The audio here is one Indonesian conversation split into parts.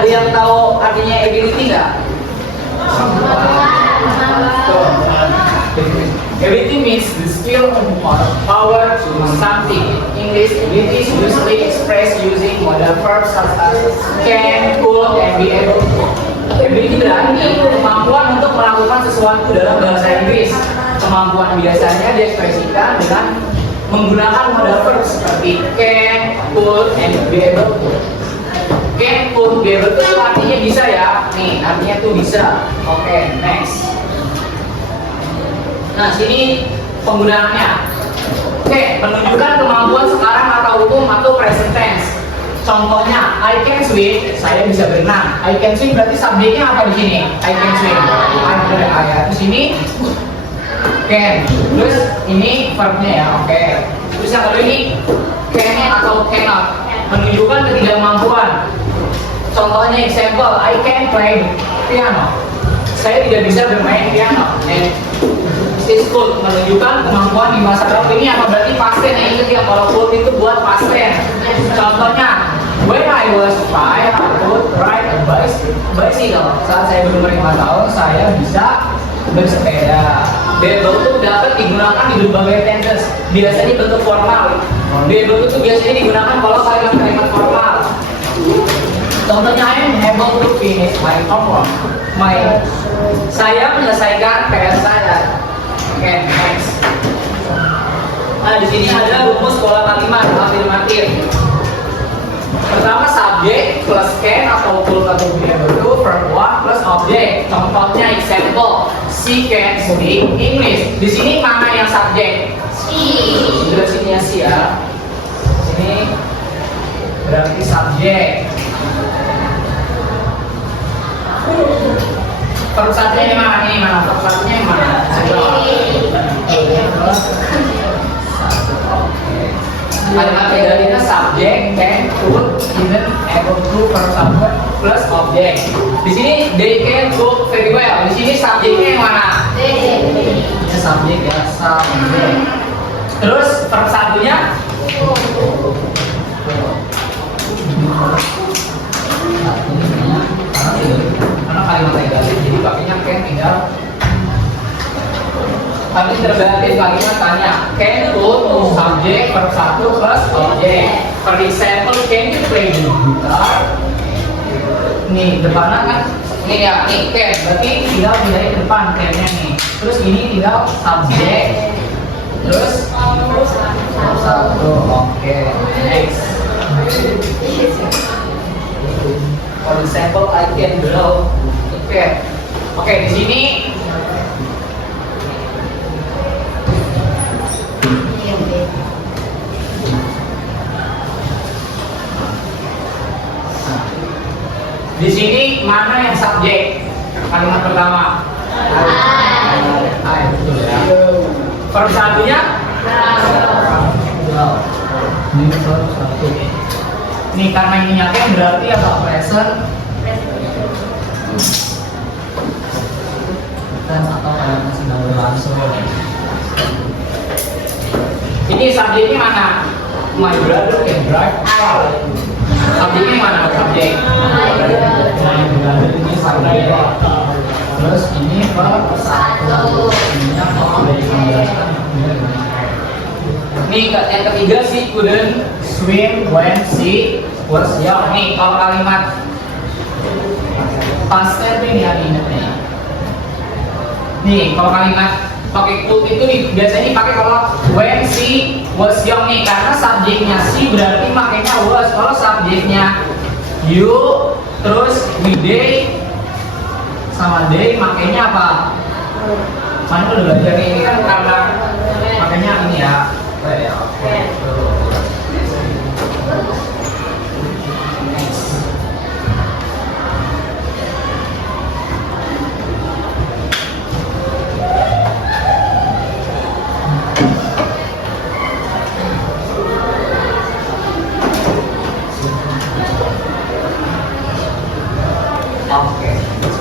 ada yang tahu artinya ability nggak? Ability means the skill or power to do something. In English, ability is usually expressed using modal verbs such as can, could, and be able to. Ability berarti kemampuan untuk melakukan sesuatu dalam bahasa Inggris. Kemampuan biasanya diekspresikan dengan menggunakan modal verb seperti can, could, and be able to. Can, could, be able to itu artinya bisa ya. Nih, artinya tuh bisa. Oke, next. Nah, sini penggunaannya. Oke, menunjukkan kemampuan sekarang atau hukum atau present tense. Contohnya, I can swim, saya bisa berenang. I can swim berarti subjeknya apa di sini? I can swim. Di sini can. Terus ini verbnya ya, oke. Terus yang kedua ini can atau cannot, menunjukkan ketidakmampuan. Contohnya example, I can play piano. Saya tidak bisa bermain piano. Is could, menunjukkan kemampuan di masa lalu. Ini apa berarti past tense? Ingat ya, kalau could itu buat past tense. Contohnya, when I was 5, I could ride a bicycle. Saat saya berumur 5 tahun, saya bisa bersepeda. Be able to dapat digunakan di berbagai tenses. Biasanya bentuk formal. Be able to biasanya digunakan kalau kalimat-kalimat formal. Contohnya, I am able to finish my homework. Saya menyelesaikan PR saya. Oke, next. Nah, di sini ada rumus pola kalimat afirmatif. Pertama, subjek plus can atau could atau be able to, verb 1 plus objek. Contohnya example, she can speak English. Di sini mana yang subjek? She. Sudah sininya she ya. Ini berarti subjek. Verb satunya ini mana? Ini mana? Verb satunya yang mana? Kalimat pedalina subjek, can, could, even, able to, verb satu plus objek. Di sini they can cook very well. Di sini subjeknya yang mana? Ini subjek ya, subjek. Terus verb satunya? Karena kalimat negatif jadi pakainya can tinggal. Tapi terbatin kalimat tanya can could subjek verb 1 plus objek. For example, can you play the guitar? Nih depannya kan nih ya, nih can berarti tinggal pindahin ke depan can-nya nih. Terus ini tinggal subjek. Terus verb 1. Oke, next. For example, I can draw. Oke, di sini mana yang subjek? Kalimat pertama. I, betul ya. Verb satunya? Ini verb satu. Ini karena ini can berarti apa? Present. Atau kalimat sedang berlangsung. Ini subjeknya mana? My brother can drive car. Subjeknya mana? Subjek. My brother ini subjek. Terus ini verb satu. Ini yang ketiga sih couldn't swim when she was young. Nih kalau kalimat past tense ini yang ingat nih. Nih kalau kalimat pakai could itu biasanya dipakai kalau when she was young nih, karena subjeknya she berarti makanya was. Kalau subjeknya you terus we they sama they makanya apa? Mana udah belajar ini kan karena makanya ini ya.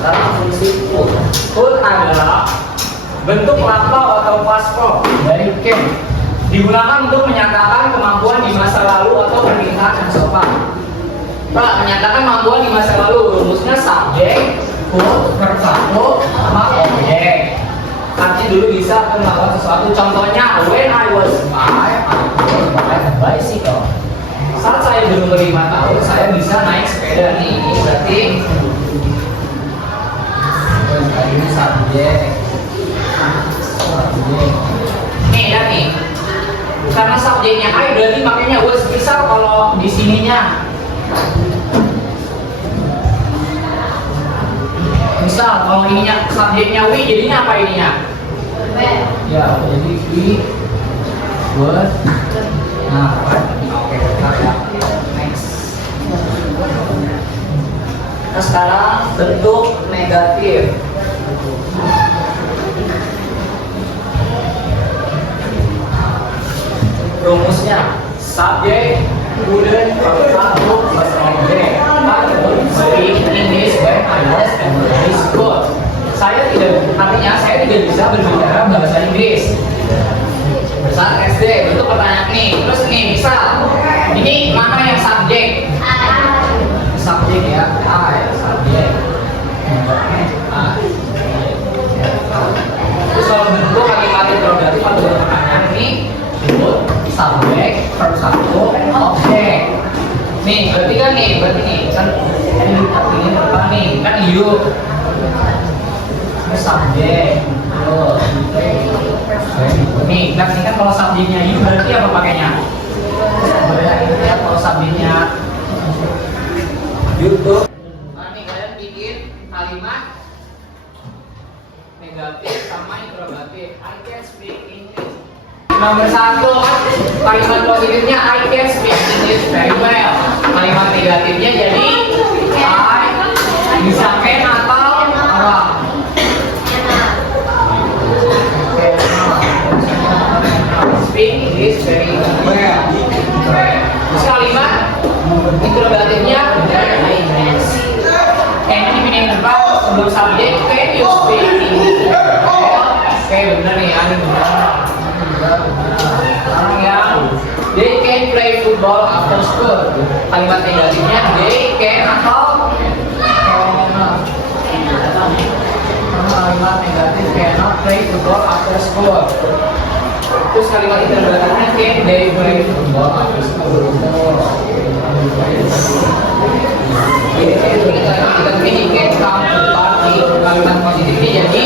Sekarang fungsi could. Could adalah bentuk lampau atau past form dari can. Digunakan untuk menyatakan kemampuan di masa lalu atau permintaan yang sopan. Pak, menyatakan kemampuan di masa lalu. Rumusnya subjek, verb satu, sama objek. Arti dulu bisa melakukan sesuatu. Contohnya, when I was 5, I could ride a bicycle. Saat saya berumur 5 tahun, saya bisa naik sepeda nih. Ini berarti ini subjek. Nih, lihat nih. Karena subjeknya I berarti makanya was. Misal kalau di sininya, misal kalau ininya subjeknya we, jadinya apa ininya? Ya, jadi we was. Nah, oke, ya. Next. Nah, sekarang bentuk negatif. Rumusnya subjek wouldn't satu plus objek. I would speak English when I was in primary school. Artinya saya tidak bisa berbicara bahasa Inggris saat SD. Itu pertanyaan nih. Terus nih, misal ini mana yang subjek? Subjek ya, I subjek. Terus kalau bentuk kalimat interrogatif atau pertanyaan ini subjek, verb satu, objek. Nih, berarti kan ini apa nih? Kan you. Ini subjek. Nih, kan kalau subjeknya you berarti apa pakainya? Sebenarnya kalau subjeknya YouTube. Nah, nih kalian bikin kalimat negatif sama interrogatif. I can speak English. Nomor 1, kalimat positifnya I can speak English very well. Kalimat negatifnya jadi I bisa can atau apa? Speak English very well. Terus kalimat interrogatifnya can ini yang depan sebelum subjek, can you speak English very well? Oke, benar nih, ini benar. Orang yang they can play football after school. Kalimat negatifnya they can atau cannot. Kalimat negatif cannot play football after school. Terus kalimat interrogatifnya can they play football after school. Kita pilih can come to party. Kalimat positifnya jadi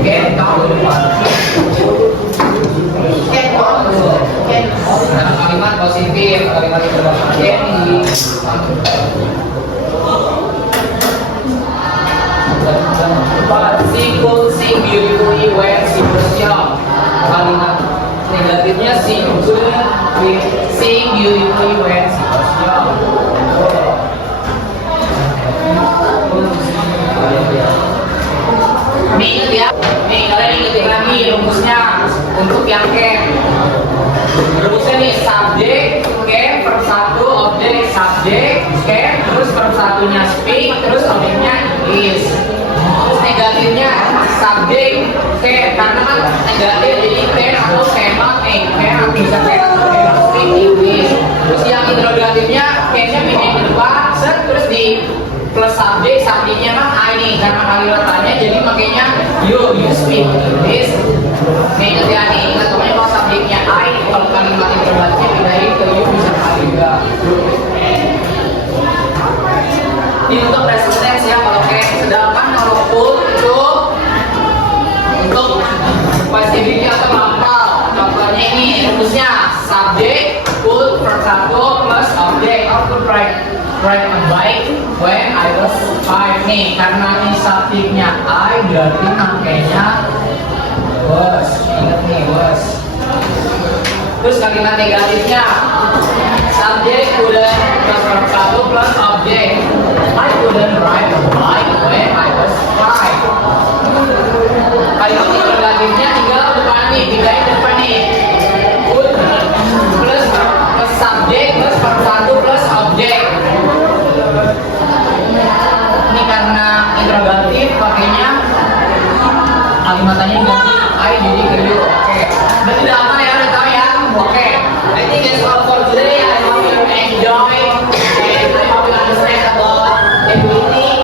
can come to party. Nah, kalimat positif, kalimat interrogatif she could sing beautifully when she was young. Kalimat negatifnya she couldn't sing beautifully when she was young. Nih inget ya, nih kalian ingetin lagi rumusnya untuk yang can. Rumusnya nih subjek, can, verb satu, objek, subjek, can, terus verb satunya speak, terus objeknya is. Terus negatifnya subjek, can, karena kan negatif jadi can atau cannot, can bisa cannot speak English. Terus yang interrogatifnya can-nya pindahin ke depan, terus di plus subjeknya kan I nih, karena kalimat tanya jadi makanya you speak English. Nih ingat nih, ingat pokoknya kalau subjeknya I, kalau kalimat interrogatifnya pindahin ke you bisa kali juga. Ini untuk present tense ya kalau can. Sedangkan kalau could itu untuk positivity atau lampau. Contohnya ini rumusnya subjek could verb satu plus objek. I could ride a bike when I was 5 nih, karena ini subjeknya I berarti makanya was. Ingat nih was. Terus kalimat negatifnya subjek couldn't plus verb satu plus objek. I couldn't ride a bike when I was 5. Kalimat interrogatifnya tinggal depan nih, pindahin depan nih. Could plus subjek plus verb satu plus objek. Ini karena interrogatif pakainya kalimat tanya ganti I jadi ke you. Oke. Berarti dalam